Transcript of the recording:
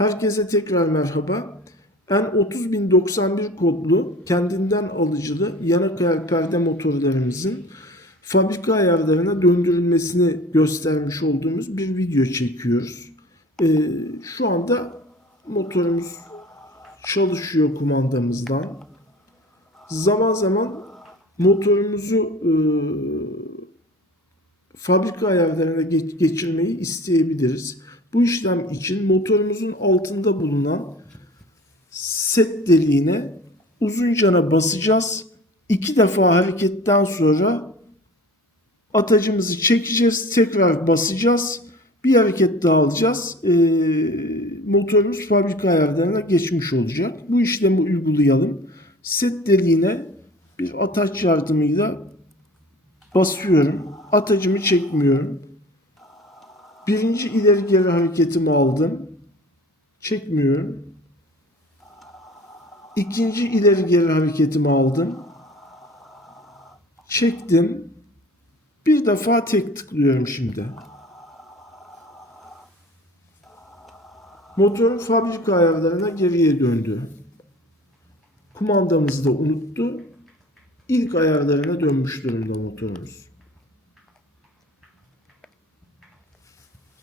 Herkese tekrar merhaba. N30091 kodlu kendinden alıcılı yanık ayar perde motorlarımızın fabrika ayarlarına döndürülmesini göstermiş olduğumuz bir video çekiyoruz. Ee, şu anda motorumuz çalışıyor kumandamızdan. Zaman zaman motorumuzu e, fabrika ayarlarına geç- geçirmeyi isteyebiliriz. Bu işlem için motorumuzun altında bulunan set deliğine uzuncana basacağız. İki defa hareketten sonra atacımızı çekeceğiz. Tekrar basacağız. Bir hareket daha alacağız. Ee, motorumuz fabrika ayarlarına geçmiş olacak. Bu işlemi uygulayalım. Set deliğine bir ataç yardımıyla basıyorum. Atacımı çekmiyorum. Birinci ileri geri hareketimi aldım. Çekmiyorum. İkinci ileri geri hareketimi aldım. Çektim. Bir defa tek tıklıyorum şimdi. Motorun fabrika ayarlarına geriye döndü. Kumandamızı da unuttu. İlk ayarlarına dönmüş durumda motorumuz.